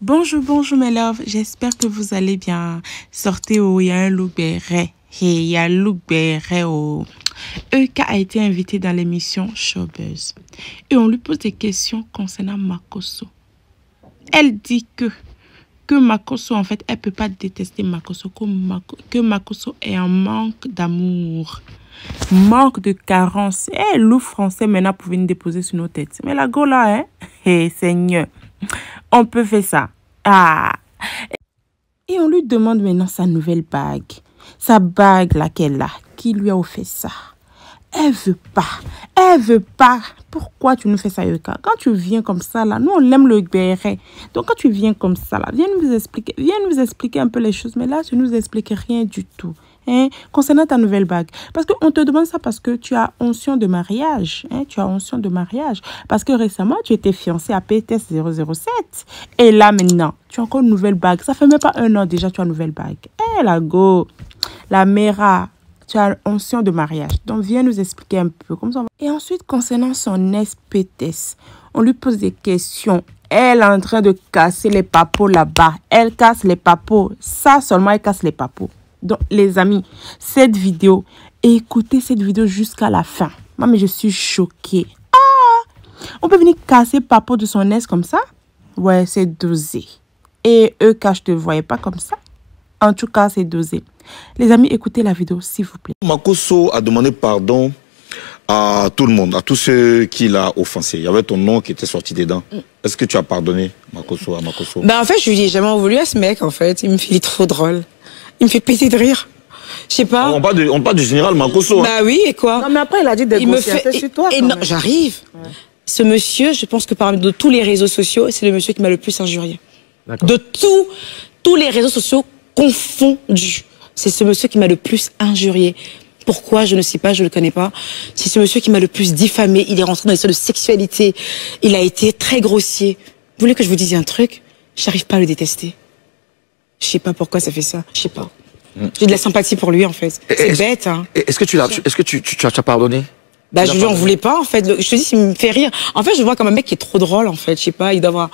Bonjour, bonjour mes loves, j'espère que vous allez bien. Sortez il y a un look béret. Il y a un look béret. Euka a été invité dans l'émission Showbuzz. Et on lui pose des questions concernant Makosso. Elle dit que Makosso, en fait, elle peut pas détester Makosso. Que Makosso est un manque d'amour. Manque de carence. Eh, loup français maintenant pour venir déposer sur nos têtes. Mais la go là, hein? Eh, Seigneur. On peut faire ça. Ah. Et on lui demande maintenant sa nouvelle bague. Sa bague là qu'elle a. Qui lui a offert ça? Elle veut pas. Elle veut pas. Pourquoi tu nous fais ça, Euka? Quand tu viens comme ça là, nous on aime le béret. Donc quand tu viens comme ça là, viens nous expliquer un peu les choses. Mais là, tu nous expliques rien du tout. Hein, concernant ta nouvelle bague. Parce qu'on te demande ça parce que tu as onction de mariage. Hein, tu as onction de mariage. Parce que récemment, tu étais fiancée à PTS 007. Et là, maintenant, tu as encore une nouvelle bague. Ça fait même pas 1 an déjà, tu as une nouvelle bague. Eh, la go, la Mera, tu as onction de mariage. Donc, viens nous expliquer un peu. Comme ça, et ensuite, concernant son ex-PTS, on lui pose des questions. Elle est en train de casser les papos là-bas. Elle casse les papos. Ça seulement, elle casse les papos. Donc, les amis, cette vidéo, écoutez cette vidéo jusqu'à la fin. Moi, mais je suis choquée. Ah! On peut venir casser Papo de son ex comme ça? Ouais, c'est dosé. Et Euka, je te voyais pas comme ça. En tout cas, c'est dosé. Les amis, écoutez la vidéo, s'il vous plaît. Makosso a demandé pardon à tout le monde, à tous ceux qui l'a offensé. Il y avait ton nom qui était sorti dedans. Est-ce que tu as pardonné Makosso à Makosso? Ben, en fait, je lui ai jamais voulu à ce mec, en fait. Il est trop drôle. Il me fait péter de rire. Je sais pas. On parle du général Makosso. Bah oui, et quoi? Non, mais après, il a dit des grossièretés sur toi. Et non, j'arrive. Ouais. Ce monsieur, je pense que parmi de tous les réseaux sociaux, c'est le monsieur qui m'a le plus injurié. De tous les réseaux sociaux confondus. C'est ce monsieur qui m'a le plus injurié. Pourquoi? Je ne sais pas, je ne le connais pas. C'est ce monsieur qui m'a le plus diffamé. Il est rentré dans l'histoire de sexualité. Il a été très grossier. Vous voulez que je vous dise un truc? J'arrive pas à le détester. Je sais pas pourquoi ça fait ça. Je sais pas. J'ai de la sympathie pour lui, en fait. C'est bête, hein. Est-ce que tu as pardonné? Bah, je lui en voulais pas, en fait. Je te dis, il me fait rire. En fait, je vois comme un mec qui est trop drôle, en fait. Je sais pas, il doit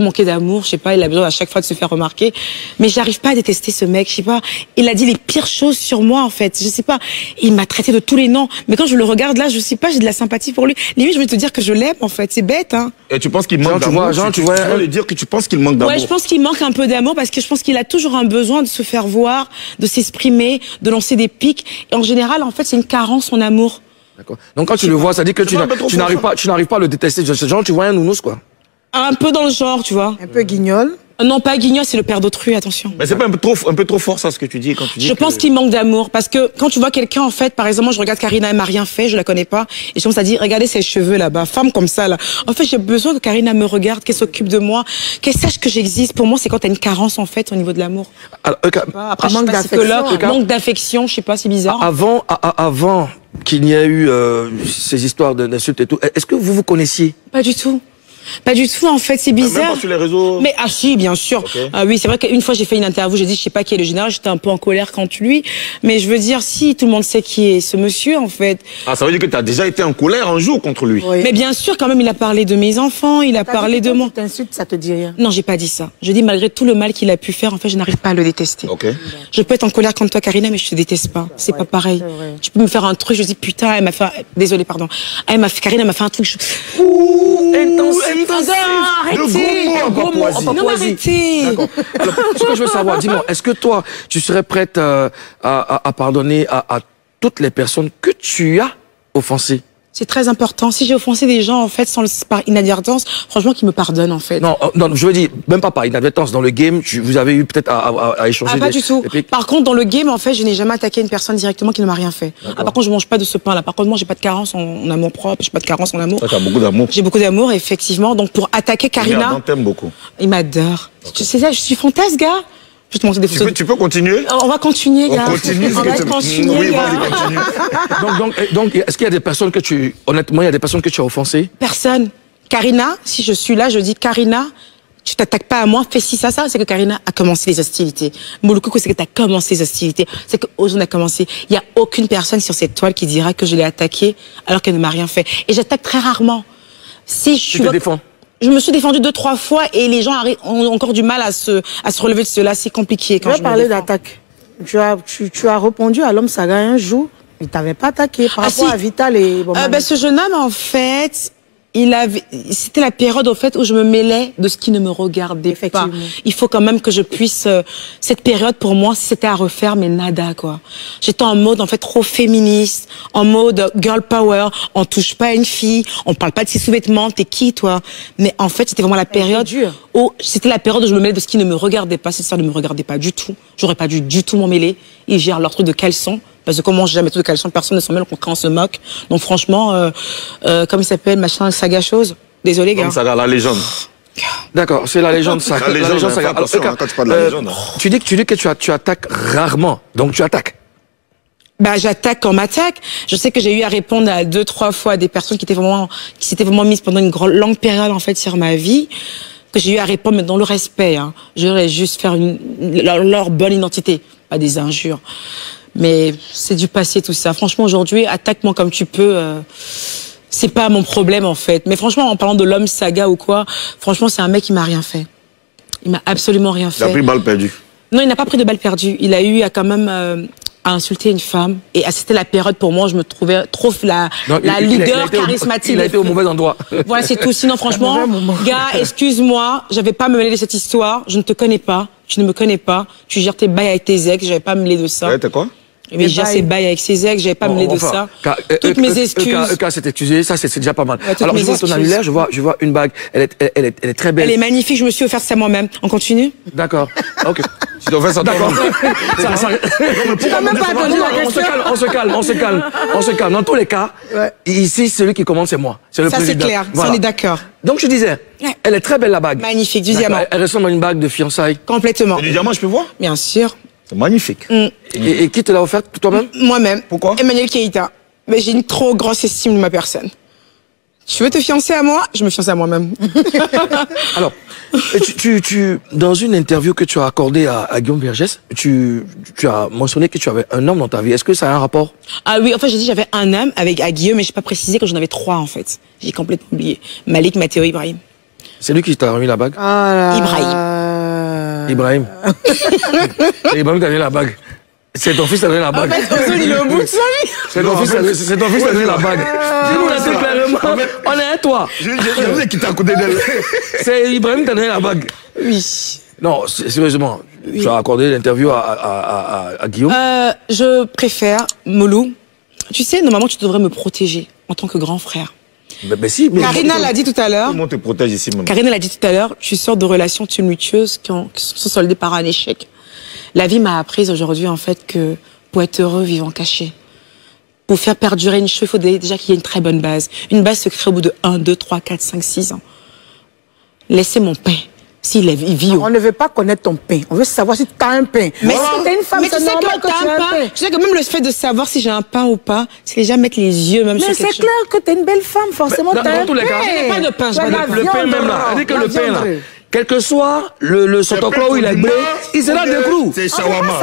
manquer d'amour. Je sais pas, il a besoin à chaque fois de se faire remarquer. Mais j'arrive pas à détester ce mec. Je sais pas. Il a dit les pires choses sur moi, en fait. Je sais pas. Il m'a traité de tous les noms. Mais quand je le regarde là, je sais pas, j'ai de la sympathie pour lui. Limite, je veux te dire que je l'aime, en fait. C'est bête, hein. Et tu penses qu'il manque d'amour? Tu vas lui dire que tu penses qu'il manque d'amour? Ouais, je pense qu'il manque un peu d'amour parce que je pense qu'il a toujours un besoin de se faire voir, de s'exprimer, de lancer des pics. Et en général, en fait, c'est une carence, son amour. Donc quand tu le vois, ça dit que tu n'arrives pas à le détester. Genre, tu vois un nounours, quoi. Un peu dans le genre, tu vois. Un peu guignol. Non, pas guignol, c'est le père d'autrui, attention. Mais c'est pas un peu trop fort ça ce que tu dis quand tu dis. Je pense qu'il manque d'amour parce que quand tu vois quelqu'un, en fait, par exemple, moi je regarde Karina, elle m'a rien fait, je la connais pas, et je commence à dire, regardez ses cheveux là-bas, femme comme ça là. En fait, j'ai besoin que Karina me regarde, qu'elle s'occupe de moi, qu'elle sache que j'existe. Pour moi, c'est quand t'as une carence en fait au niveau de l'amour. Après, manque d'affection, je sais pas, c'est bizarre. Avant qu'il n'y ait eu ces histoires d'insultes et tout, est-ce que vous vous connaissiez? Pas du tout. Pas du tout, en fait, c'est bizarre. Même pas sur les réseaux. Mais si, bien sûr. Okay. Ah oui, c'est vrai qu'une fois j'ai fait une interview, j'ai dit je sais pas qui est le général, j'étais un peu en colère contre lui, mais je veux dire si tout le monde sait qui est ce monsieur en fait. Ah, ça veut dire que tu as déjà été en colère un jour contre lui. Oui. Mais bien sûr, quand même, il a parlé de mes enfants, il a parlé de moi. T'insultes, ça te dit rien? Non, j'ai pas dit ça. Je dis malgré tout le mal qu'il a pu faire, en fait, je n'arrive pas à le détester. Okay. Je peux être en colère contre toi, Karina, mais je te déteste pas. C'est pas pareil. Tu peux me faire un truc, je dis putain, elle m'a fait, désolé, pardon. Karina m'a fait un truc. Intensif. Arrêtez! Non, mais arrêtez! D'accord. Alors, ce que je veux savoir, dis-moi, est-ce que toi, tu serais prête à pardonner à toutes les personnes que tu as offensées? C'est très important. Si j'ai offensé des gens, en fait, par inadvertance, franchement, qu'ils me pardonnent, en fait. Non, je veux dire, même pas par inadvertance. Dans le game, vous avez eu peut-être à échanger pas du tout. Par contre, dans le game, en fait, je n'ai jamais attaqué une personne directement qui ne m'a rien fait. Par contre, je mange pas de ce pain-là. Par contre, moi, j'ai pas de carence en amour propre, j'ai pas de carence en amour. Tu as beaucoup d'amour. J'ai beaucoup d'amour, effectivement. Donc, pour attaquer Karina. Il t'aime beaucoup. Il m'adore. Tu sais ça, je suis fantasque, gars. Je vais te montrer des photos. Tu peux continuer? On va continuer, gars. On continue. On va continuer, oui, gars. vas-y, continue. Donc, est-ce qu'il y a des personnes que honnêtement, il y a des personnes que tu as offensées? Personne. Karina, si je suis là, je dis Karina, tu t'attaques pas à moi, fais ci, ça, c'est que Karina a commencé les hostilités. Mouloukoukou, c'est que tu as commencé les hostilités. C'est que Ozone a commencé. Il n'y a aucune personne sur cette toile qui dira que je l'ai attaquée alors qu'elle ne m'a rien fait. Et j'attaque très rarement. Si je tu te défends? je me suis défendue 2-3 fois et les gens ont encore du mal à se relever de cela. C'est compliqué quand je me défends. parler d'attaque. Tu as répondu à l'homme Saga un jour. Il ne t'avait pas attaqué par rapport à Vital et... ce jeune homme, en fait... C'était la période, au fait, où je me mêlais de ce qui ne me regardait pas. Il faut quand même que je puisse... cette période, pour moi, c'était à refaire, mais nada, quoi. J'étais en mode, en fait, trop féministe, en mode girl power, on touche pas à une fille, on parle pas de ses sous-vêtements, t'es qui, toi? Mais en fait, c'était vraiment la période où... C'était la période où je me mêlais de ce qui ne me regardait pas. Cette histoire ne me regardait pas du tout. J'aurais pas dû du tout m'en mêler. Ils gèrent leur truc de caleçon. Parce que comment j'ai jamais tout de caleçon, personne ne s'en mêle quand on se moque. Donc franchement, comme il s'appelle, machin, Saga chose. Désolé, gars. Saga, la légende. D'accord, c'est la légende Saga. La légende Saga. Alors, quand tu parles de la légende. Tu dis que tu attaques rarement. Donc tu attaques. J'attaque quand on m'attaque. Je sais que j'ai eu à répondre à 2-3 fois à des personnes qui s'étaient vraiment mises pendant une longue période, en fait, sur ma vie. Que j'ai eu à répondre, mais dans le respect, hein. Je voudrais juste faire leur bonne identité, pas des injures. Mais c'est du passé tout ça. Franchement, aujourd'hui, attaque-moi comme tu peux. C'est pas mon problème en fait. Mais franchement, en parlant de l'homme Saga ou quoi, franchement, c'est un mec qui m'a rien fait. Il m'a absolument rien fait. Il a pris balle perdue. Non, il n'a pas pris de balle perdue. Il a eu à quand même à insulter une femme. Et c'était la période pour moi où je me trouvais trop la leader charismatique. Il a été au mauvais endroit. Voilà, c'est tout. Sinon, franchement, gars, excuse-moi, j'avais pas à me mêler de cette histoire. Je ne te connais pas. Tu ne me connais pas. Tu gères tes bails avec tes ex. J'avais pas à me mêler de ça. Ouais, t'es quoi? Mais j'ai ses bails avec ses ex, j'avais pas à me mêler de ça. Toutes mes excuses. s'est excusé, ça c'est déjà pas mal. Alors je vois ton annulaire, je vois une bague, elle est très belle. Elle est magnifique, je me suis offert ça moi-même. On continue? D'accord. Ok. Tu dois faire ça d'accord. Tu n'as même pas attendu la question. On se calme. Dans tous les cas, ici celui qui commande c'est moi. C'est le président. Ça c'est clair, ça on est d'accord. Donc je disais, elle est très belle la bague. Magnifique, du diamant. Elle ressemble à une bague de fiançailles. Complètement. Et du diamant, je peux voir? Bien sûr. C'est magnifique. Et qui te l'a offert, toi-même? Moi-même. Pourquoi? Emmanuel Keïta. Mais j'ai une trop grosse estime de ma personne. Tu veux te fiancer à moi? Je me fiance à moi-même. Alors, dans une interview que tu as accordée à Guillaume Vergès, tu as mentionné que tu avais un homme dans ta vie. Est-ce que ça a un rapport? Ah oui, en fait, j'ai dit j'avais un homme avec Guillaume, mais je n'ai pas précisé que j'en avais 3 en fait. J'ai complètement oublié. Malik, Mathéo, Ibrahim. C'est lui qui t'a remis la bague? Ibrahim. C'est Ibrahim qui t'a donné la bague. C'est ton fils qui t'a donné la bague. En fait, il est au bout de sa vie. C'est ton fils qui t'a donné la bague. Dis-nous là clairement. On est à toi. Je sais qui t'a accordé d'elle. C'est Ibrahim qui t'a donné la bague. Oui. Non, sérieusement. Oui. Tu as accordé l'interview à Guillaume? Je préfère, Molou. Tu sais, normalement, tu devrais me protéger en tant que grand frère. Mais si, mais Karina l'a dit tout à l'heure. Comment on te protège ici, maman? Karina l'a dit tout à l'heure, tu sors de relations tumultueuses qui sont soldées par un échec. La vie m'a appris aujourd'hui, en fait, que pour être heureux, vivons cachés. Pour faire perdurer une chose, il faut déjà qu'il y ait une très bonne base. Une base se crée au bout de 1, 2, 3, 4, 5, 6 ans. Laissez mon pain. S'il vit on ne veut pas connaître ton pain. On veut savoir si tu as un pain. Mais si tu es une femme, tu sais que tu as un pain. Tu sais que même le fait de savoir si j'ai un pain ou pas, c'est déjà mettre les yeux même sur quelque chose. Mais c'est clair que tu es une belle femme, forcément tu as un pain. Dans tous les cas, je n'ai pas de pain. Le pain même là. Elle dit que le pain là. Quel que soit le sotoclo où il est blé, il sera décrou. C'est shawarma.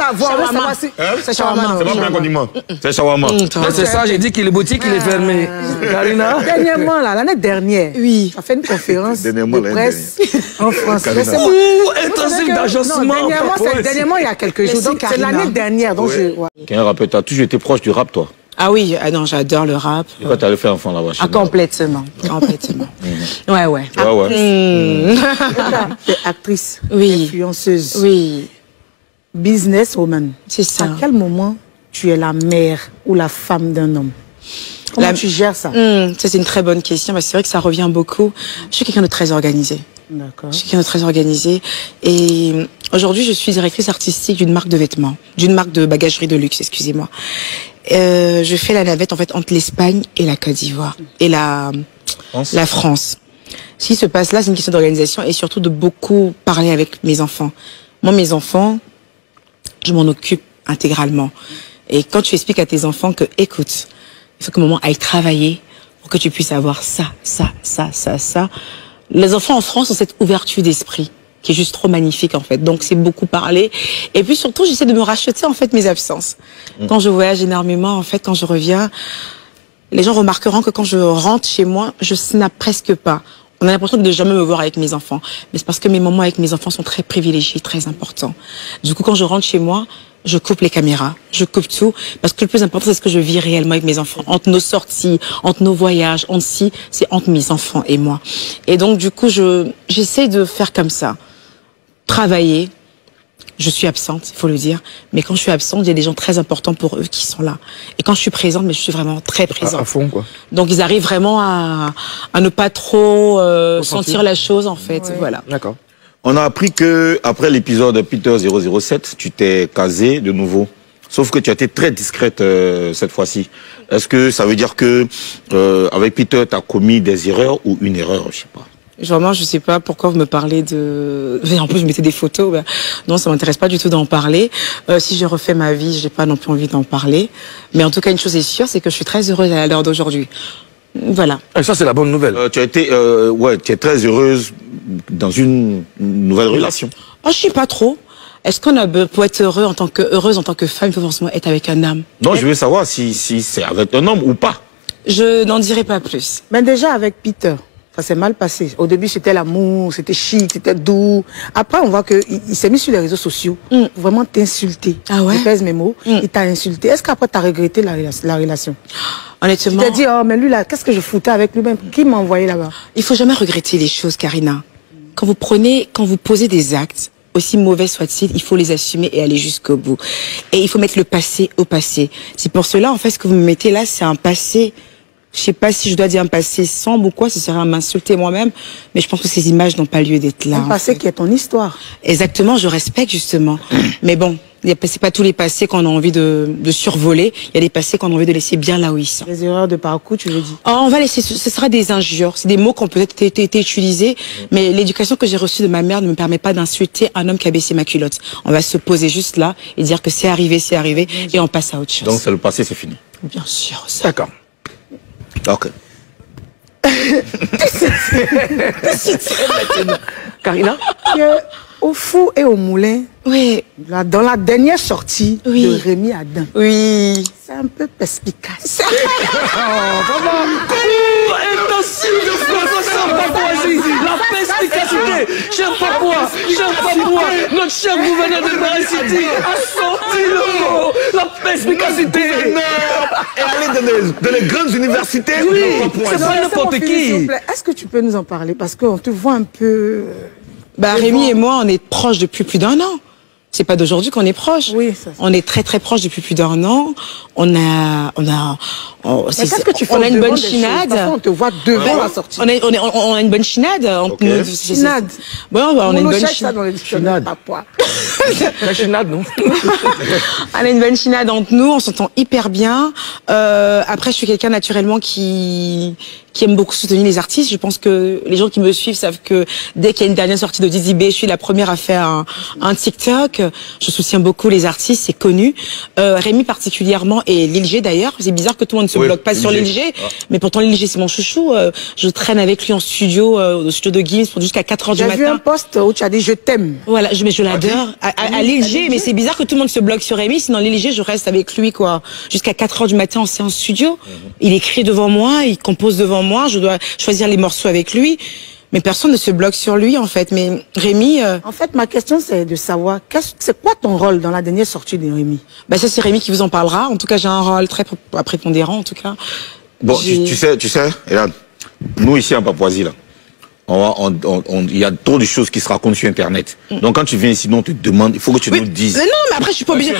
C'est shawarma. C'est pas plein condiment. C'est shawarma. C'est ça, j'ai dit que les boutiques, il est fermé. Karina? Dernièrement, l'année dernière, oui, tu as fait une conférence de presse en France. Intensif d'agencement. Dernièrement, il y a quelques jours. Donc, c'est l'année dernière. Quel rappeur? Tu as toujours été proche du rap, toi? Ah oui, non, j'adore le rap. Et quoi, t'allais faire enfant là-bas? Ah, complètement. Ouais. T'es actrice, oui, influenceuse, oui, businesswoman. C'est ça. À quel moment tu es la mère ou la femme d'un homme? Comment tu gères ça? Ça, c'est une très bonne question. C'est vrai que ça revient beaucoup. Je suis quelqu'un de très organisé. D'accord. Je suis quelqu'un de très organisé. Et aujourd'hui, je suis directrice artistique d'une marque de vêtements, d'une marque de bagagerie de luxe, excusez-moi. Je fais la navette en fait entre l'Espagne et la Côte d'Ivoire et la France. Ce qui se passe là, c'est une question d'organisation et surtout de beaucoup parler avec mes enfants. Moi, mes enfants, je m'en occupe intégralement. Et quand tu expliques à tes enfants que, écoute, il faut que maman aille travailler pour que tu puisses avoir ça. Les enfants en France ont cette ouverture d'esprit qui est juste trop magnifique en fait. Donc c'est beaucoup parler. Et puis surtout, j'essaie de me racheter en fait mes absences. Quand je voyage énormément, en fait, quand je reviens, les gens remarqueront que quand je rentre chez moi, je snappe presque pas. On a l'impression de ne jamais me voir avec mes enfants. Mais c'est parce que mes moments avec mes enfants sont très privilégiés, très importants. Du coup, quand je rentre chez moi, je coupe les caméras, je coupe tout. Parce que le plus important, c'est ce que je vis réellement avec mes enfants. Entre nos sorties, entre nos voyages, c'est entre mes enfants et moi. Et donc, du coup, j'essaie de faire comme ça. Travailler. Je suis absente, il faut le dire. Mais quand je suis absente, il y a des gens très importants pour eux qui sont là. Et quand je suis présente, mais je suis vraiment très présente. À fond, quoi. Donc, ils arrivent vraiment à ne pas trop sentir la chose, en fait. Ouais. Voilà. D'accord. On a appris que après l'épisode Peter 007, tu t'es casé de nouveau. Sauf que tu as été très discrète cette fois-ci. Est-ce que ça veut dire que avec Peter, tu as commis des erreurs ou une erreur, je sais pas. Vraiment, je sais pas pourquoi vous me parlez de... En plus, je mettais des photos. Ben, non, ça m'intéresse pas du tout d'en parler. Si je refais ma vie, j'ai pas non plus envie d'en parler. Mais en tout cas, une chose est sûre, c'est que je suis très heureuse à l'heure d'aujourd'hui. Voilà. Et ça, c'est la bonne nouvelle. Tu es très heureuse dans une nouvelle relation. Oh, je suis pas trop. Est-ce qu'on a pour être heureuse en tant que femme, il faut forcément être avec un homme? Non, je veux savoir si c'est avec un homme ou pas. Je n'en dirai pas plus. Mais déjà avec Peter, ça s'est mal passé. Au début, c'était l'amour, c'était chic, c'était doux. Après, on voit qu'il s'est mis sur les réseaux sociaux pour vraiment t'insulter. Ah ouais? Je pèse mes mots. Il t'a insulté. Est-ce qu'après, tu as regretté la relation? Honnêtement. Tu t'es dit, oh, mais lui, là, qu'est-ce que je foutais avec lui-même? Qui m'a envoyé là-bas? Il faut jamais regretter les choses, Karina. Quand vous posez des actes, aussi mauvais soit-il, il faut les assumer et aller jusqu'au bout. Et il faut mettre le passé au passé. C'est pour cela, en fait, ce que vous me mettez là, c'est un passé. Je sais pas si je dois dire un passé sombre ou quoi, ce serait à m'insulter moi-même, mais je pense que ces images n'ont pas lieu d'être là. Un passé qui est ton histoire. Exactement, je respecte justement. Mais bon, c'est pas tous les passés qu'on a envie de survoler. Il y a des passés qu'on a envie de laisser bien là où ils sont. Les erreurs de parcours, tu veux dire? Oh, on va laisser, ce sera des injures. C'est des mots qui ont peut-être été utilisés, mais l'éducation que j'ai reçue de ma mère ne me permet pas d'insulter un homme qui a baissé ma culotte. On va se poser juste là et dire que c'est arrivé, et on passe à autre chose. Donc c'est le passé, c'est fini. Bien sûr. D'accord. Ok. Karina? Au four et au moulin, Oui. là, dans la dernière sortie de Rémi Adam. Oui. C'est un peu perspicace. La perspicacité, cher Papouas, notre cher gouverneur de Paris-City a sorti le mot, la perspicacité. Et aller dans les grandes universités. Oui, c'est pas n'importe qui. Est-ce que tu peux nous en parler? Parce qu'on te voit un peu... Rémi et moi, on est proches depuis plus d'1 an. C'est pas d'aujourd'hui qu'on est proches. Oui, ça. On est très très proches depuis plus d'1 an. Qu'est-ce que tu fais? On a une bonne chinade. On te voit devant la sortie. On a une bonne chinade entre nous. Chinade. Bon, on a une bonne chinade. La chinade, non? On a une bonne chinade entre nous, on s'entend hyper bien. Après, je suis quelqu'un naturellement qui aime beaucoup soutenir les artistes. Je pense que les gens qui me suivent savent que dès qu'il y a une dernière sortie de Dizzy B, je suis la première à faire un TikTok. Je soutiens beaucoup les artistes, c'est connu. Rémi particulièrement et Lil G d'ailleurs. C'est bizarre que tout le monde ne se bloque pas sur Lil G, mais pourtant Lil G c'est mon chouchou. Je traîne avec lui en studio, au studio de Gims jusqu'à 4h du matin. J'ai vu un post où tu as dit je t'aime. Voilà, je l'adore. À Lil G, mais c'est bizarre que tout le monde se bloque sur Rémi, sinon Lil G, je reste avec lui quoi, jusqu'à 4h du matin en séance studio. Il écrit devant moi, il compose devant moi, je dois choisir les morceaux avec lui. Mais personne ne se bloque sur lui, en fait. Mais Rémi... En fait, ma question, c'est de savoir, c'est quoi ton rôle dans la dernière sortie de Rémi? Bah ça, c'est Rémi qui vous en parlera. En tout cas, j'ai un rôle très prépondérant, en tout cas. Bon, tu sais, regarde, nous ici en Papouasie, là, il y a trop de choses qui se racontent sur Internet. Donc quand tu viens ici, on te demande, il faut que tu nous dises. Mais non, mais après, je suis pas obligée... Non,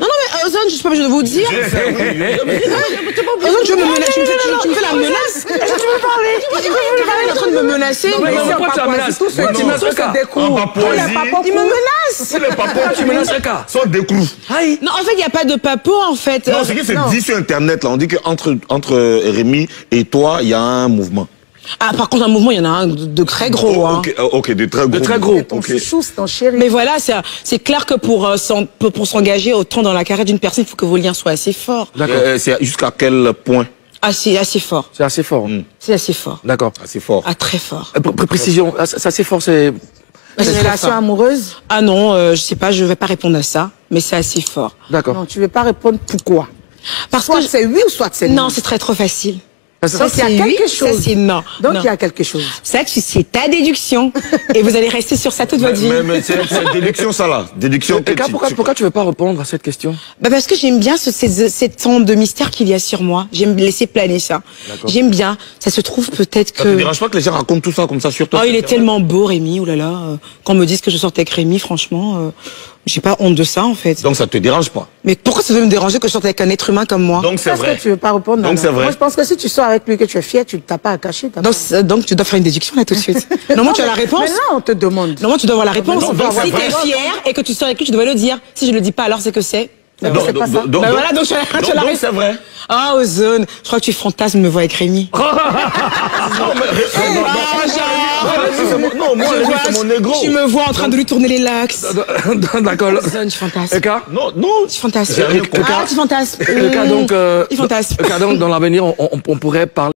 mais Ozone, je suis pas obligée de vous dire. Ozone, tu me fais la menace. Tu veux parler? Il est en train de me menacer. Pourquoi tu la menaces? Tu menaces un cas. Il me menace. Les papos, Tu menaces un cas. sont des clous. Non, en fait, il n'y a pas de papo, en fait. Non, c'est que c'est dit sur Internet, là. On dit qu'entre Rémi et toi, il y a un mouvement. Ah, par contre, un mouvement, il y en a un de très gros. Ok, de très gros. De très gros. Ton chouchou, c'est ton chéri. Mais voilà, c'est clair que pour s'engager autant dans la carrière d'une personne, il faut que vos liens soient assez forts. C'est jusqu'à quel point? Assez fort. C'est assez fort. C'est assez fort. D'accord. Assez fort. Ah, très fort. Précision, c'est assez fort, c'est... Une relation amoureuse? Ah non, je sais pas, je vais pas répondre à ça, mais c'est assez fort. D'accord. Non, tu veux pas répondre pourquoi? Parce Soit que c'est oui ou soit c'est non. Non, c'est trop facile. Ça, il y a quelque chose. Ça, c'est non. Donc, non. il y a quelque chose. Ça, c'est ta déduction. Et vous allez rester sur ça toute votre vie. Mais c'est déduction, ça, là. Déduction. Pourquoi tu veux pas répondre à cette question? Bah parce que j'aime bien cette forme de mystère qu'il y a sur moi. J'aime laisser planer ça. J'aime bien. Ça se trouve peut-être que... Ça te dérange pas que les gens racontent tout ça comme ça sur toi? Oh, il est tellement beau, Rémi. Oh là là. Quand on me dise que je sortais avec Rémi, franchement, j'ai pas honte de ça, en fait. Donc ça te dérange pas? Mais pourquoi ça veut me déranger que je sorte avec un être humain comme moi? Donc c'est vrai. Que tu veux pas répondre. Donc c'est vrai. Moi, je pense que si tu sors avec lui, que tu es fier, tu t'as pas à cacher. Donc tu dois faire une déduction là tout de suite. Normalement tu as la réponse. Mais là, on te demande. Normalement tu dois avoir la réponse. donc, si tu es fier et que tu sors avec lui, tu dois le dire. Si je le dis pas, alors c'est que c'est. Donc c'est pas ça. donc c'est vrai. Ah, Ozone, je crois que tu fantasmes me voir avec Rémi. Non, moi, c'est mon négro. Tu me vois en train de lui tourner les lax. D'accord. Ozone, tu fantasmes. Non. Tu fantasmes. J'ai rien Ah, tu fantasmes. Donc, Il fantasme. donc, dans l'avenir, on pourrait parler